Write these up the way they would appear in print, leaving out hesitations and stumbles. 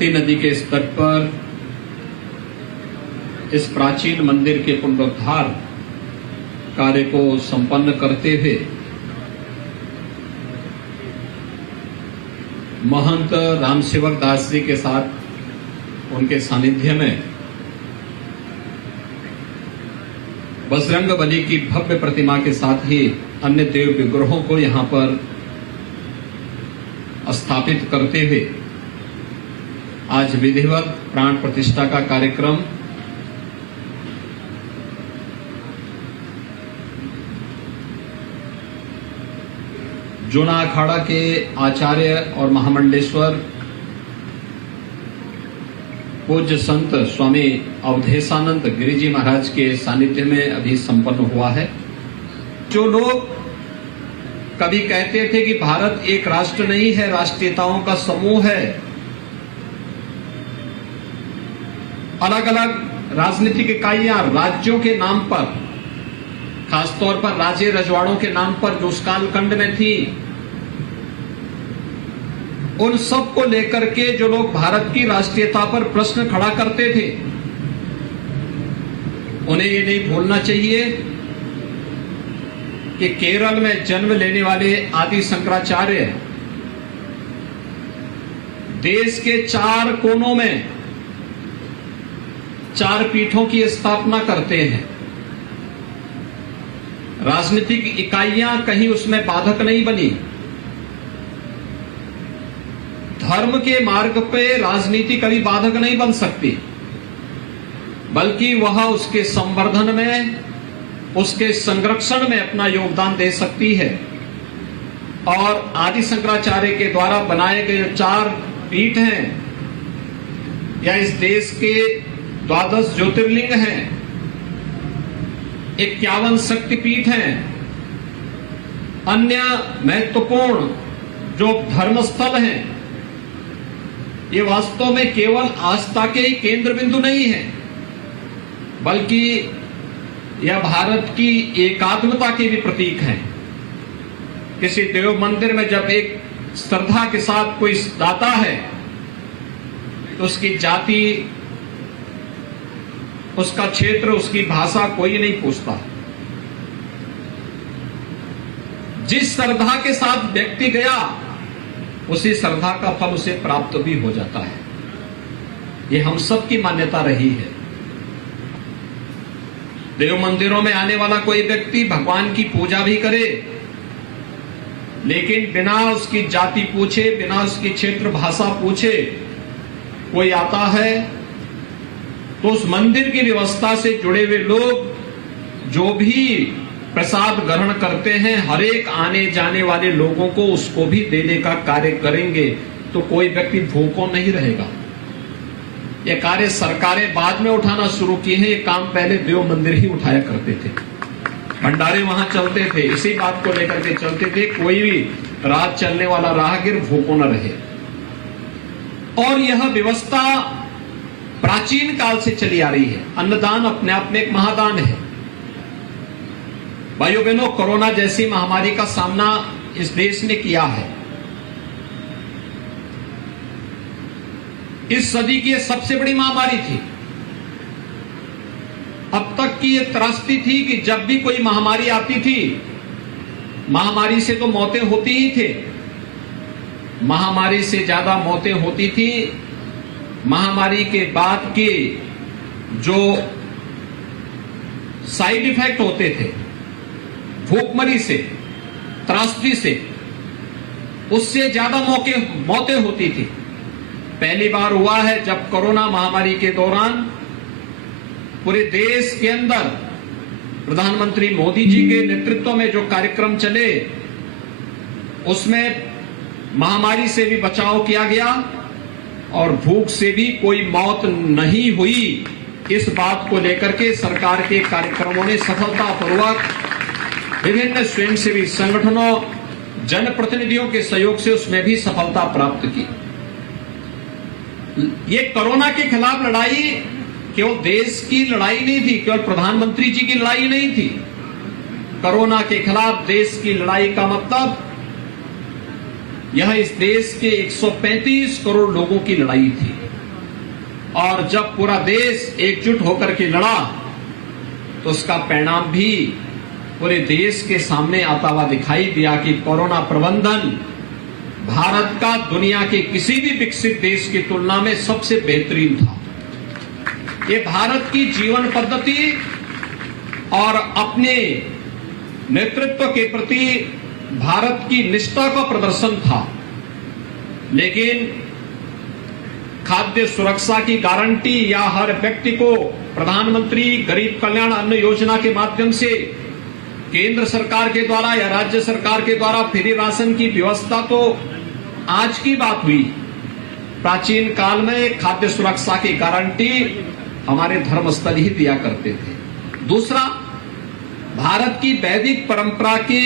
गोमती नदी के इस तट पर इस प्राचीन मंदिर के पुनरुद्धार कार्य को संपन्न करते हुए महंत रामसेवक दास जी के साथ उनके सानिध्य में बजरंग बली की भव्य प्रतिमा के साथ ही अन्य देव विग्रहों को यहां पर स्थापित करते हुए आज विधिवत प्राण प्रतिष्ठा का कार्यक्रम जूना अखाड़ा के आचार्य और महामंडलेश्वर पूज्य संत स्वामी अवधेशानंद गिरिजी महाराज के सानिध्य में अभी संपन्न हुआ है। जो लोग कभी कहते थे कि भारत एक राष्ट्र नहीं है, राष्ट्रीयताओं का समूह है, अलग अलग राजनीतिक इकाइयां राज्यों के नाम पर, खासतौर पर राजे रजवाड़ों के नाम पर जो उस कालखंड में थी, उन सब को लेकर के जो लोग भारत की राष्ट्रीयता पर प्रश्न खड़ा करते थे, उन्हें ये नहीं भूलना चाहिए कि केरल में जन्म लेने वाले आदि शंकराचार्य देश के 4 कोनों में 4 पीठों की स्थापना करते हैं। राजनीतिक इकाइयां कहीं उसमें बाधक नहीं बनी। धर्म के मार्ग पे राजनीति कभी बाधक नहीं बन सकती, बल्कि वह उसके संवर्धन में, उसके संरक्षण में अपना योगदान दे सकती है। और आदि शंकराचार्य के द्वारा बनाए गए 4 पीठ हैं या इस देश के 12 ज्योतिर्लिंग हैं, 51 शक्तिपीठ हैं, अन्य महत्वपूर्ण जो धर्मस्थल हैं, ये वास्तव में केवल आस्था के ही केंद्र बिंदु नहीं है, बल्कि यह भारत की एकात्मता के भी प्रतीक हैं। किसी देव मंदिर में जब एक श्रद्धा के साथ कोई दाता है तो उसकी जाति, उसका क्षेत्र, उसकी भाषा कोई नहीं पूछता। जिस श्रद्धा के साथ व्यक्ति गया उसी श्रद्धा का फल उसे प्राप्त भी हो जाता है। ये हम सब की मान्यता रही है। देव मंदिरों में आने वाला कोई व्यक्ति भगवान की पूजा भी करे, लेकिन बिना उसकी जाति पूछे, बिना उसकी क्षेत्र भाषा पूछे कोई आता है तो उस मंदिर की व्यवस्था से जुड़े हुए लोग जो भी प्रसाद ग्रहण करते हैं, हर एक आने जाने वाले लोगों को उसको भी देने का कार्य करेंगे, तो कोई व्यक्ति भूखों नहीं रहेगा। ये कार्य सरकारें बाद में उठाना शुरू किए हैं, ये काम पहले देव मंदिर ही उठाया करते थे। भंडारे वहां चलते थे, इसी बात को लेकर के चलते थे, कोई भी रात चलने वाला राहगीर भूखों न रहे। और यह व्यवस्था प्राचीन काल से चली आ रही है। अन्नदान अपने आप में एक महादान है। भाइयों बहनों, कोरोना जैसी महामारी का सामना इस देश ने किया है। इस सदी की सबसे बड़ी महामारी थी। अब तक की यह त्रासदी थी कि जब भी कोई महामारी आती थी, महामारी से तो मौतें होती ही थे, महामारी से ज्यादा मौतें होती थी महामारी के बाद के जो साइड इफेक्ट होते थे, भूखमरी से, त्रासदी से, उससे ज्यादा मौतें होती थी। पहली बार हुआ है जब कोरोना महामारी के दौरान पूरे देश के अंदर प्रधानमंत्री मोदी जी के नेतृत्व में जो कार्यक्रम चले, उसमें महामारी से भी बचाव किया गया और भूख से भी कोई मौत नहीं हुई। इस बात को लेकर के सरकार के कार्यक्रमों ने सफलतापूर्वक विभिन्न स्वयंसेवी संगठनों, जनप्रतिनिधियों के सहयोग से उसमें भी सफलता प्राप्त की। ये कोरोना के खिलाफ लड़ाई केवल देश की लड़ाई नहीं थी, केवल प्रधानमंत्री जी की लड़ाई नहीं थी। कोरोना के खिलाफ देश की लड़ाई का मतलब यह इस देश के 135 करोड़ लोगों की लड़ाई थी। और जब पूरा देश एकजुट होकर के लड़ा तो उसका परिणाम भी पूरे देश के सामने आता हुआ दिखाई दिया कि कोरोना प्रबंधन भारत का दुनिया के किसी भी विकसित देश की तुलना में सबसे बेहतरीन था। ये भारत की जीवन पद्धति और अपने नेतृत्व के प्रति भारत की निष्ठा का प्रदर्शन था। लेकिन खाद्य सुरक्षा की गारंटी या हर व्यक्ति को प्रधानमंत्री गरीब कल्याण अन्न योजना के माध्यम से केंद्र सरकार के द्वारा या राज्य सरकार के द्वारा फ्री राशन की व्यवस्था तो आज की बात हुई। प्राचीन काल में खाद्य सुरक्षा की गारंटी हमारे धर्मस्थल ही दिया करते थे। दूसरा, भारत की वैदिक परंपरा के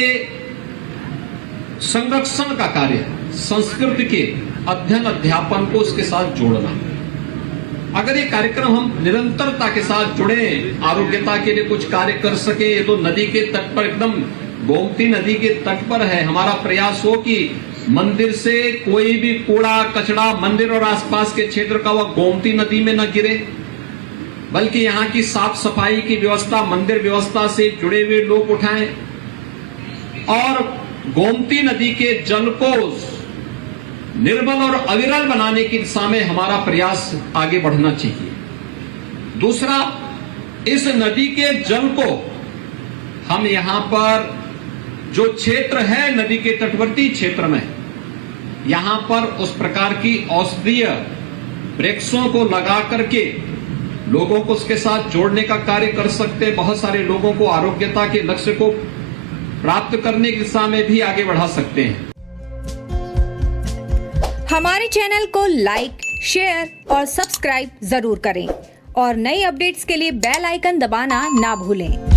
संरक्षण का कार्य, संस्कृति के अध्ययन अध्यापन को उसके साथ जोड़ना। अगर ये कार्यक्रम हम निरंतरता के साथ जुड़े, आरोग्यता के लिए कुछ कार्य कर सके, ये तो नदी के तट पर, एकदम गोमती नदी के तट पर है, हमारा प्रयास हो कि मंदिर से कोई भी कूड़ा कचरा मंदिर और आसपास के क्षेत्र का वह गोमती नदी में न गिरे, बल्कि यहाँ की साफ सफाई की व्यवस्था मंदिर व्यवस्था से जुड़े हुए लोग उठाएं और गोमती नदी के जल को निर्मल और अविरल बनाने की दिशा में हमारा प्रयास आगे बढ़ना चाहिए। दूसरा, इस नदी के जल को हम यहां पर जो क्षेत्र है नदी के तटवर्ती क्षेत्र में, यहां पर उस प्रकार की औषधीय वृक्षों को लगा करके लोगों को उसके साथ जोड़ने का कार्य कर सकते हैं। बहुत सारे लोगों को आरोग्यता के लक्ष्य को प्राप्त करने की दिशा में भी आगे बढ़ा सकते हैं। हमारे चैनल को लाइक, शेयर और सब्सक्राइब जरूर करें और नई अपडेट्स के लिए बेल आइकन दबाना ना भूलें।